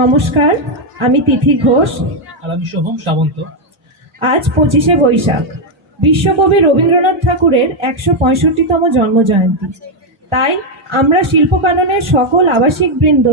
নমস্কার, আমি তিথি ঘোষ। আর আমি সোহম সামন্ত। আজ 25শে বৈশাখ, বিশ্বকবি রবীন্দ্রনাথ ঠাকুরের 165তম জন্মজয়ন্তী। তাই আমরা শিল্পকাননের সকল আবাসিক বৃন্দ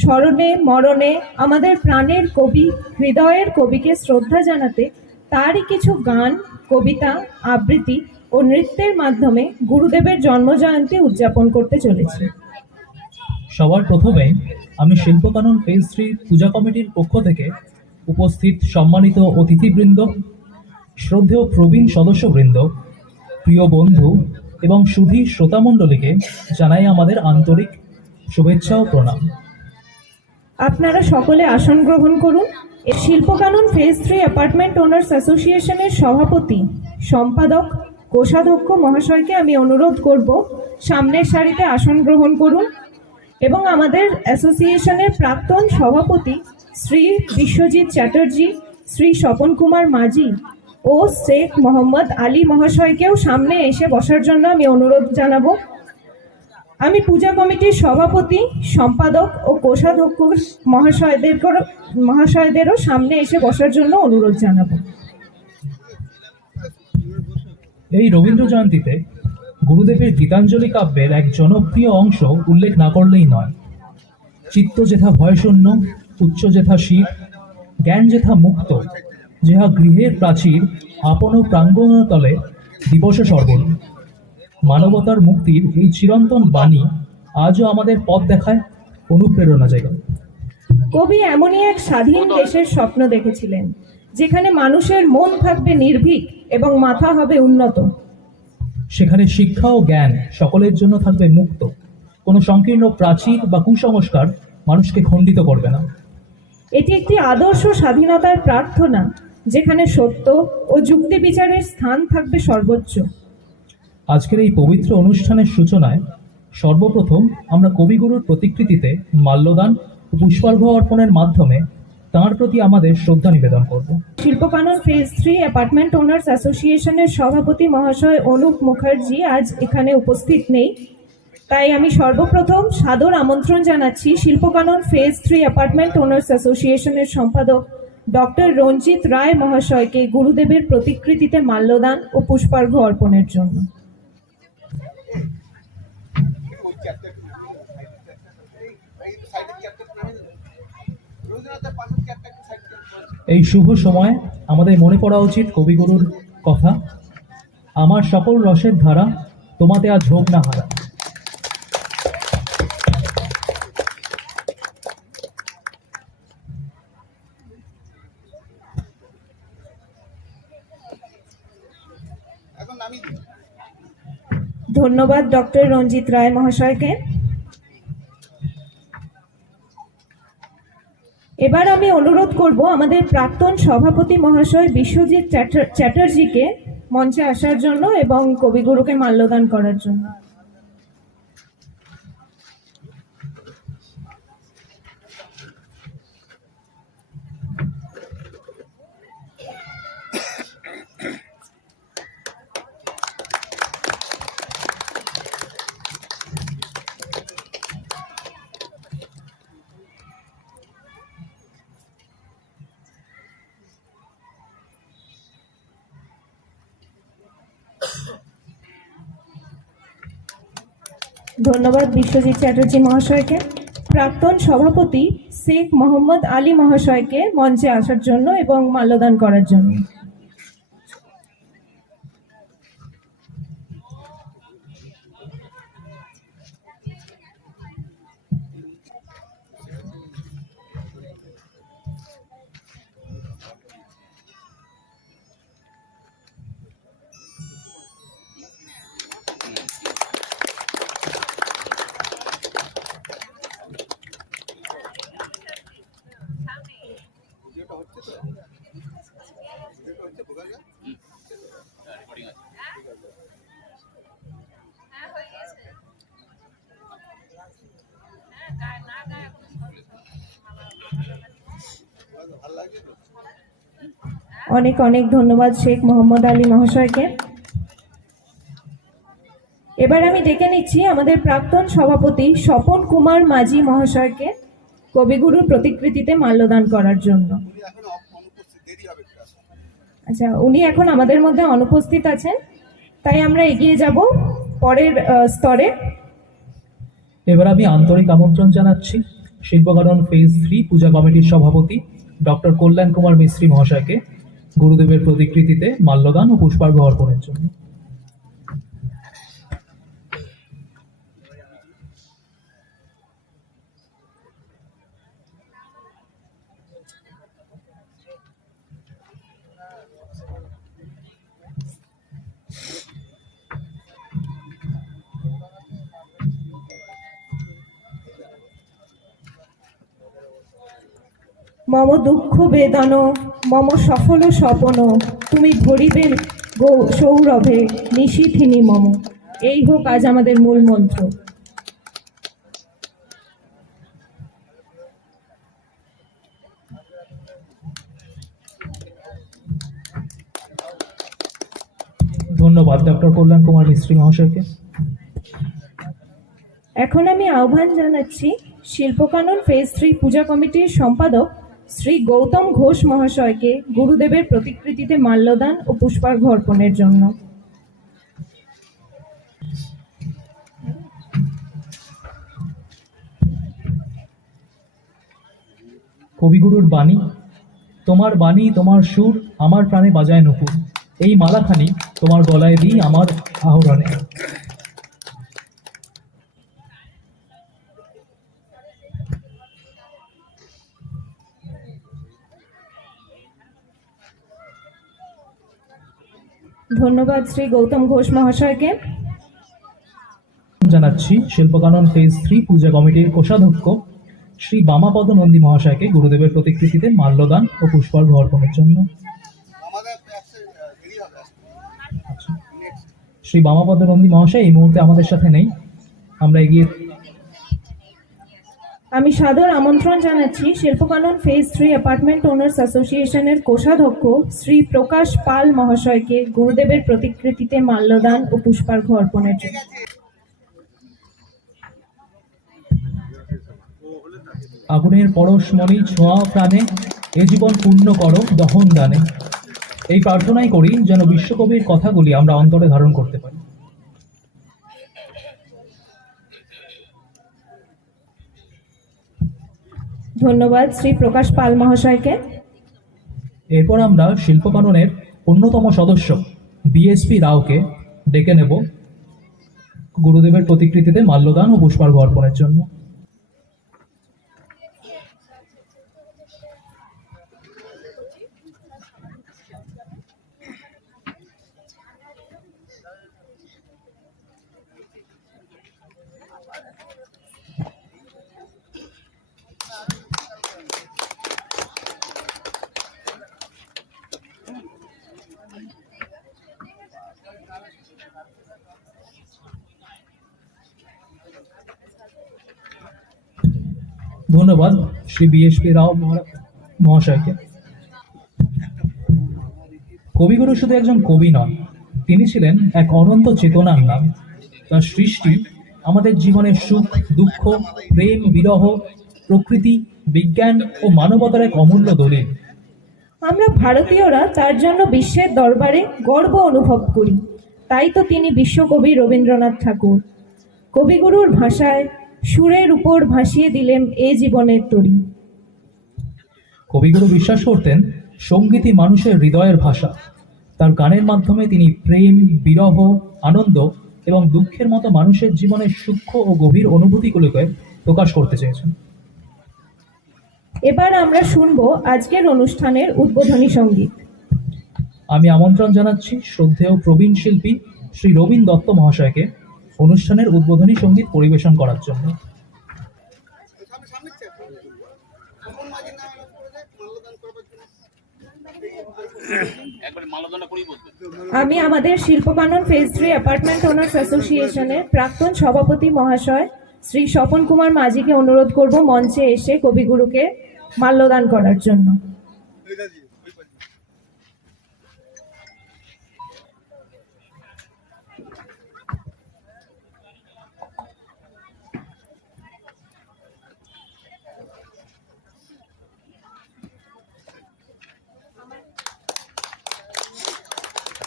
স্মরণে মরণে আমাদের প্রাণের কবি, হৃদয়ের কবিকে শ্রদ্ধা জানাতে তারই কিছু গান, কবিতা, আবৃত্তি ও নৃত্যের মাধ্যমে গুরুদেবের জন্মজয়ন্তী উদযাপন করতে চলেছি। সবার প্রথমে আমি শিল্পকানন ফেজ 3 পূজা কমিটির পক্ষ থেকে উপস্থিত সম্মানিত অতিথিবৃন্দ, শ্রদ্ধেয় প্রবীণ সদস্যবৃন্দ, প্রিয় বন্ধু এবং সুধী শ্রোতামণ্ডলীকে জানাই আমাদের আন্তরিক শুভেচ্ছা ও প্রণাম। আপনারা সকলে আসন গ্রহণ করুন। শিল্পকানন ফেজ 3 অ্যাপার্টমেন্ট ওনার্স অ্যাসোসিয়েশনের সভাপতি, সম্পাদক, কোষাধ্যক্ষ মহাশয়কে আমি অনুরোধ করব সামনের সারিতে আসন গ্রহণ করুন এবং আমাদের অ্যাসোসিয়েশনের প্রাক্তন সভাপতি শ্রী বিশ্বজিৎ চ্যাটার্জি, শ্রী স্বপন কুমার মাঝি ও শেখ মোহাম্মদ আলী মহাশয়কেও সামনে এসে বসার জন্য আমি অনুরোধ জানাবো। আমি পূজা কমিটির সভাপতি, সম্পাদক ও কোষাধ্যক্ষ মহাশয়দেরও সামনে এসে বসার জন্য অনুরোধ জানাবো। এই রবীন্দ্র জয়ন্তীতে গুরুদেবের গীতাঞ্জলি কাব্যের এক জনপ্রিয় অংশ উল্লেখ না করলেই নয়। চিত্ত যেথা ভয়শূন্য, উচ্চ যেথা শিব, জ্ঞান যেথা মুক্ত, যেহা গৃহের প্রাচীর, আপন প্রাঙ্গণতলে দিবস সর্বণ। মানবতার মুক্তির এই চিরন্তন বাণী আজও আমাদের পথ দেখায়, অনুপ্রেরণা জাগায়। কবি এমনই এক স্বাধীন দেশের স্বপ্ন দেখেছিলেন, যেখানে মানুষের মন থাকবে নির্ভীক এবং মাথা হবে উন্নত। সেখানে শিক্ষা ও জ্ঞান সকলের জন্য থাকবে মুক্ত, কোনো সংকীর্ণ প্রাচীর বা কুসংস্কার মানুষকে খণ্ডিত করবে না। এটি একটি আদর্শ স্বাধীনতার প্রার্থনা, যেখানে সত্য ও যুক্তি বিচারের স্থান থাকবে সর্বোচ্চ। আজকের এই পবিত্র অনুষ্ঠানের সূচনায় সর্বপ্রথম আমরা কবিগুরুর প্রতিকৃতিতে মাল্যদান ও পুষ্পার্ঘ্য অর্পণের মাধ্যমে তাঁর প্রতি আমাদের শ্রদ্ধা নিবেদন করব। শিল্পকানন ফেজ 3 অ্যাপার্টমেন্ট ওনার্স অ্যাসোসিয়েশনের সভাপতি মহাশয় অনুপ মুখার্জি আজ এখানে উপস্থিত নেই, তাই আমি সর্বপ্রথম সাদর আমন্ত্রণ জানাচ্ছি শিল্পকানন ফেজ 3 অ্যাপার্টমেন্ট ওনার্স অ্যাসোসিয়েশনের সম্পাদক ডক্টর রঞ্জিত রায় মহাশয়কে গুরুদেবের প্রতিকৃতিতে মাল্যদান ও পুষ্পার্ঘ্য অর্পণের জন্য। এই শুভ সময়ে আমাদের মনে পড়া উচিত কবিগুরুর কথা, আমার সকল রসের ধারা তোমাতে আজ হোক না হারা। ধন্যবাদ ডক্টর রঞ্জিত রায় মহাশয়কে। এবার আমি অনুরোধ করব আমাদের প্রাক্তন সভাপতি মহাশয় বিশ্বজিৎ চ্যাটার্জিকে মঞ্চে আসার জন্য এবং কবিগুরুকে মাল্যদান করার জন্য। ধন্যবাদ বিশ্বজিৎ চ্যাটার্জি মহাশয়কে। প্রাক্তন সভাপতি শেখ মোহাম্মদ আলী মহাশয়কে মঞ্চে আসার জন্য এবং মাল্যদান করার জন্য। অনেক অনেক ধন্যবাদ শেখ মোহাম্মদ আলী মহাশয়কে। এবার আমি ডেকে নিচ্ছি আমাদের প্রাক্তন সভাপতি স্বপন কুমার মাঝি মহাশয়কে কবিগুরুর প্রতিকৃতিতে মাল্যদান করার জন্য। আচ্ছা, উনি এখন আমাদের মধ্যে অনুপস্থিত আছেন, তাই আমরা এগিয়ে যাব পরের স্তরে। এবার আমি আন্তরিক আমন্ত্রণ জানাচ্ছি শিল্পকানন ফেজ 3 পূজা কমিটির সভাপতি ডক্টর কল্যাণ কুমার মিস্ত্রি মহাশয়কে গুরুদেবের প্রতিকৃতিতে মাল্যদান ও পুষ্পার্ঘ্য অর্পণের জন্য। মম দুঃখ বেদন মম সফল স্বপন তুমি ভরিবে সৌরভে নিশীথিনী মম। এই হোক আজ আমাদের মূল মন্ত্র। ধন্যবাদ ডক্টর কল্যাণ কুমার মিস্ত্রি মহাশয়কে। এখন আমি আহ্বান জানাচ্ছি শিল্পকানন ফেজ 3 পূজা কমিটির সম্পাদক শ্রী গৌতম ঘোষ মহাশয়কে গুরুদেবের প্রতিকৃতিতে মাল্যদান ও পুষ্পার্ঘ্য অর্পণের জন্য। কবিগুরুর বাণী, তোমার বাণী তোমার সুর আমার প্রাণে বাজায় নুপুর, এই মালাখানি তোমার গলায় দিই আমার আহরণে। ধন্যবাদ শ্রী গৌতম ঘোষ মহাশয়কে। জানাচ্ছি শিল্পকানন ফেজ 3 পূজা কমিটির কোষাধ্যক্ষ শ্রী বামাপদ নন্দী মহাশয়কে গুরুদেবের প্রতিকৃতিতে মাল্যদান ও পুষ্পার্ঘ্য অর্পণের জন্য। শ্রী বামাপদ নন্দী মহাশয় এই মুহূর্তে আমাদের সাথে নেই, আমরা এগিয়ে। আমি সাদর আমন্ত্রণ জানাচ্ছি শিল্পকানন ফেজ 3 অ্যাপার্টমেন্ট ওনার্স অ্যাসোসিয়েশনের কোষাধ্যক্ষ শ্রী প্রকাশ পাল মহাশয়কে গুরুদেবের প্রতিকৃতিতে মাল্যদান ও পুষ্পার্ঘ্য অর্পণের জন্য। আগুনের পরশমণি ছোঁয়া প্রাণে এ জীবন পূর্ণ করো দহন দানে। এই প্রার্থনাই করি যেন বিশ্বকবির কথাগুলি আমরা অন্তরে ধারণ করতে পারি। ধন্যবাদ শ্রী প্রকাশ পাল মহাশয়কে। এরপর আমরা শিল্পকাননের অন্যতম সদস্য বিএসপি রাওকে ডেকে নেব গুরুদেবের প্রতিকৃতিতে মাল্যদান ও পুষ্পার্ঘ্য অর্পণের জন্য। ধন্যবাদ শ্রী বিএসপি রাও মহাশয়কে। কবিগুরু শুধু একজন কবি নন, তিনি ছিলেন এক অনন্ত চেতনার নাম। তার সৃষ্টি আমাদের জীবনের সুখ দুঃখ, প্রেম বিরহ, প্রকৃতি, বিজ্ঞান ও মানবতার এক অমূল্য দলিল। আমরা ভারতীয়রা তার জন্য বিশ্বের দরবারে গর্ব অনুভব করি। তাই তো তিনি বিশ্বকবি রবীন্দ্রনাথ ঠাকুর কবিগুরুর ভাষায় সুরের উপর ভাসিয়ে দিলেন এ জীবনের তরী। কবিগুরু বিশ্বাস করতেন সঙ্গীতই মানুষের হৃদয়ের ভাষা। তার গানের মাধ্যমে তিনি প্রেম, বিরহ, আনন্দ এবং দুঃখের মতো মানুষের জীবনের সূক্ষ্ম ও গভীর অনুভূতিগুলোকে প্রকাশ করতে চেয়েছেন। এবার আমরা শুনবো আজকের অনুষ্ঠানের উদ্বোধনী সঙ্গীত। আমি আমন্ত্রণ জানাচ্ছি শ্রদ্ধেয় প্রবীণ শিল্পী শ্রী রবীন দত্ত মহাশয়কে অনুষ্ঠানের উদ্বোধনী সঙ্গীত পরিবেশন করার জন্য। আমি আমাদের শিল্পকানন ফেজ 3 অ্যাপার্টমেন্ট ওনার্স অ্যাসোসিয়েশনের প্রাক্তন সভাপতি মহাশয় শ্রী স্বপন কুমার মাঝিকে অনুরোধ করব মঞ্চে এসে কবিগুরুকে মাল্যদান করার জন্য।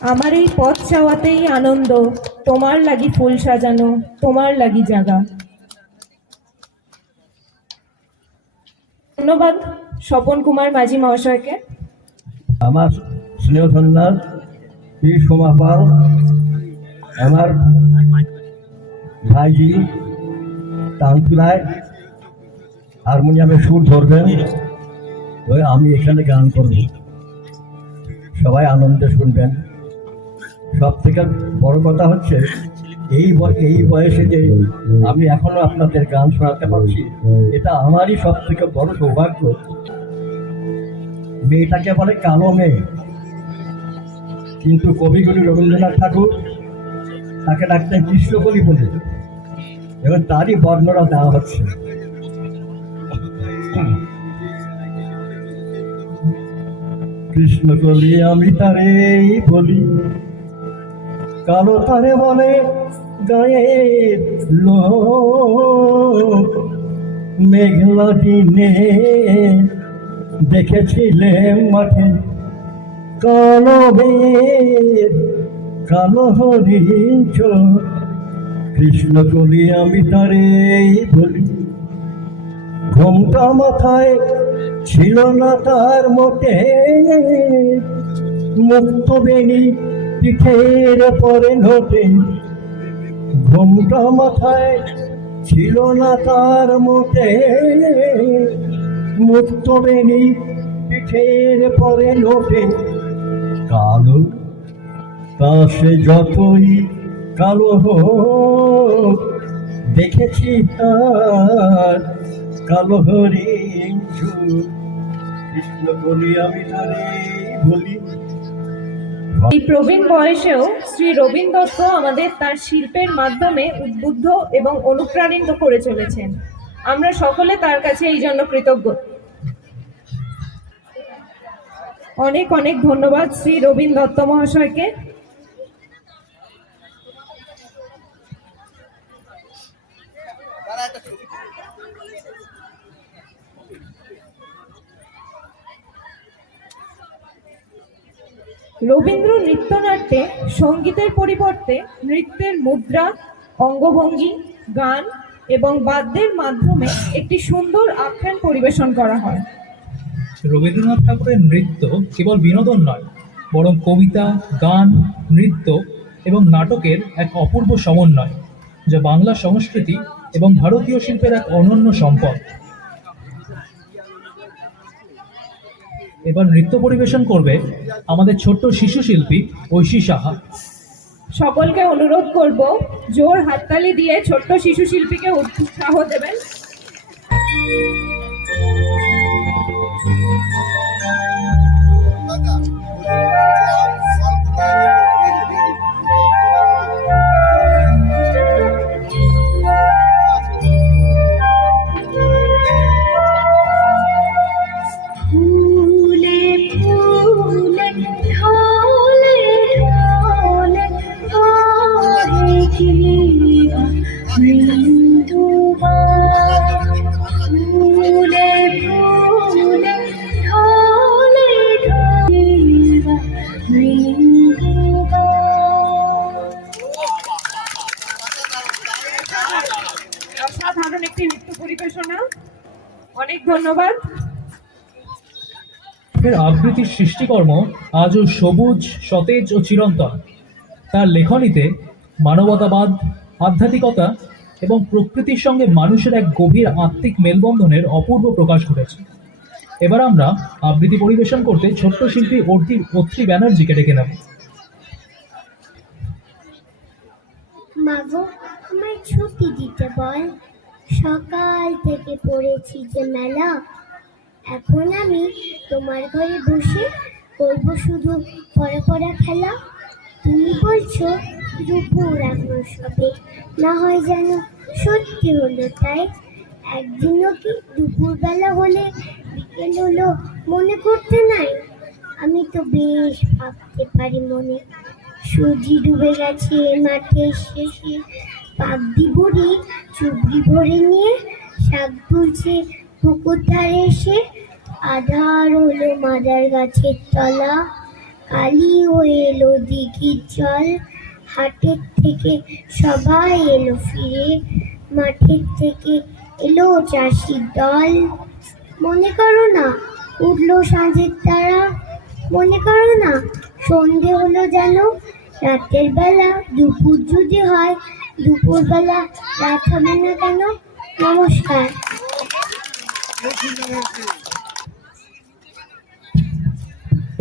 আমার এই পথ চাওয়াতেই আনন্দ, তোমার লাগি ফুল সাজানো, তোমার লাগি জাগা। ধন্যবাদ স্বপন কুমার মাঝি মহাশয়কে। আমার স্নেহধন্যার পি সোমা পাল, আমার ভাইজি তানপুরায় হারমোনিয়ামে সুর ধরবেন, ওই আমি এখানে গান করব, সবাই আনন্দে শুনবেন। সব থেকে বড় কথা হচ্ছে এই বয়সে যে আমি এখনো আপনাদের গান শোনাতে পারছি, এটা আমারই সব থেকে বড় সৌভাগ্য। মেয়েটাকে বলে কালো মেয়ে, কিন্তু কবিগুরু রবীন্দ্রনাথ ঠাকুর তাকে ডাকতেন কৃষ্ণকলি বলে, এবং তারই বর্ণনা দেওয়া হচ্ছে। কৃষ্ণকলি আমি তারে বলি, কালো তারে বলে গায়ের লোক। মেঘলা দিনে দেখেছিলেন মাঠে কালো মেঘ, কালো হরিণ চোখ। কৃষ্ণকলি আমি তারে বলি, ঘোমটা মাথায় ছিল না তার মোটে, মুক্ত বেণী পিঠের পরে নোটে। ঘোমটা মাথায় ছিল না তার মোটে, মুক্ত বেণী পিঠের পরে নোটে। কালো তা সে যতই কালো হোক, দেখেছি তার কালো হরিণ চোখ। কৃষ্ণ বলি আমি তারে বলি। এই প্রবীণ বয়সেও শ্রী রবীন দত্ত আমাদের তার শিল্পের মাধ্যমে উদ্বুদ্ধ এবং অনুপ্রাণিত করে চলেছেন। আমরা সকলে তার কাছে এই জন্য কৃতজ্ঞ। অনেক অনেক ধন্যবাদ শ্রী রবীন দত্ত মহাশয়কে। রবীন্দ্র নৃত্যনাট্যে সঙ্গীতের পরিবর্তে নৃত্যের মুদ্রা, অঙ্গভঙ্গি, গান এবং বাদ্যের মাধ্যমে একটি সুন্দর আখ্যান পরিবেশন করা হয়। রবীন্দ্রনাথ ঠাকুরের নৃত্য কেবল বিনোদন নয়, বরং কবিতা, গান, নৃত্য এবং নাটকের এক অপূর্ব সমন্বয়, যা বাংলা সংস্কৃতি এবং ভারতীয় শিল্পের এক অনন্য সম্পদ। এবার নৃত্য পরিবেশন করবে আমাদের ছোট্ট শিশু শিল্পী ঐশী সাহা। সকলকে অনুরোধ করব জোর হাততালি দিয়ে ছোট্ট শিশু শিল্পীকে উৎসাহ দেবেন। অসাধারণ একটি নৃত্য পরিবেশনা। অনেক ধন্যবাদ। আবৃত্তির সৃষ্টিকর্ম আজও সবুজ, সতেজ ও চিরন্তন। তার লেখনীতে মানবতাবাদ, আধ্যাত্মিকতা এবং প্রকৃতির সঙ্গে মানুষের এক গভীর আত্মিক মেলবন্ধনের অপূর্ব প্রকাশ ঘটেছে। এবার আমরা আবৃত্তি পরিবেশন করতে ছোট্ট শিল্পী অত্রি ব্যানার্জিকে ডেকে নেব। মাগো, আমায় ছুটি দিতে বল, সকাল থেকে পড়েছি যে মেলা। এখন আমি তোমার ঘরে বসে করবো শুধু পড়া পড়া খেলা। তুমি বলছো দুপুর এখন সবে, না হয় যেন সত্যি হলো তাই। একদিনও কি দুপুরবেলা হলে বিকেল হলো মনে করতে নাই? আমি তো বেশ ভাবতে পারি মনে। সূর্যি ডুবে গেছে মাঠের শেষে, পাগড়ি বুড়ি চুবড়ি ভরে নিয়ে শাক তুলছে পুকুর ধারে এসে। আধার হলো মাদার গাছের তলা, কালি হয়ে এলো দিঘির জল, হাটের থেকে সবাই এলো ফিরে, মাঠের থেকে এলো চাষির দল। মনে করো না উঠলো সাঁঝের তারা, মনে করো না সন্ধে হলো যেন, রাতের বেলা দুপুর যদি হয়, দুপুর বেলা রাত হবে না কেন? নমস্কার।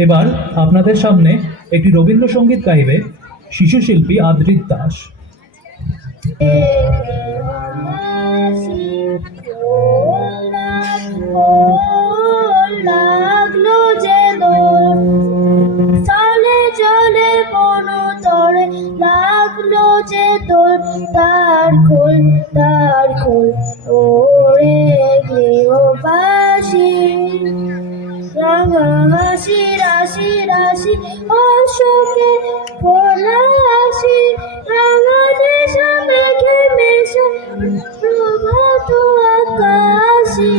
এবার আপনাদের সামনে একটি রবীন্দ্রসঙ্গীত গাইবে শিশু শিল্পী আদ্রিত দাস। লাগলো যে দোল, চলে চলে বনতরে, লাগলো যে দোল, তার খোল ওরে গৃহবাসী, রাঙা হাসি রাশি রাশি অশোকে ভোলা হাসি, রাঙা দেশা মেঘে মেশে প্রভাত আকাশি,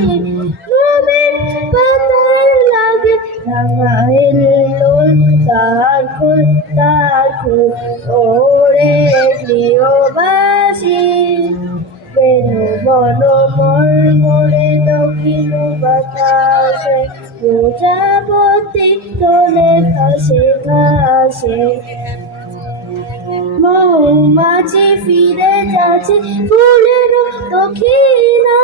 নবীন পাতায় লাগে রাঙা এলোল, তার খোল ওরে গৃহবাসী, বেনু বন মর্মরে দক্ষিণ বাতাসে, প্রজাপতি তোলে ঘাসে ঘাসে, মৌমাছি ফিরে যাচ্ছে ফুলের দক্ষিণা,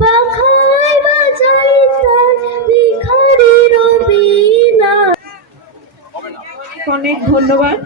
পাখায় বাজাই তার ভিখারির বীণা। অনেক ধন্যবাদ।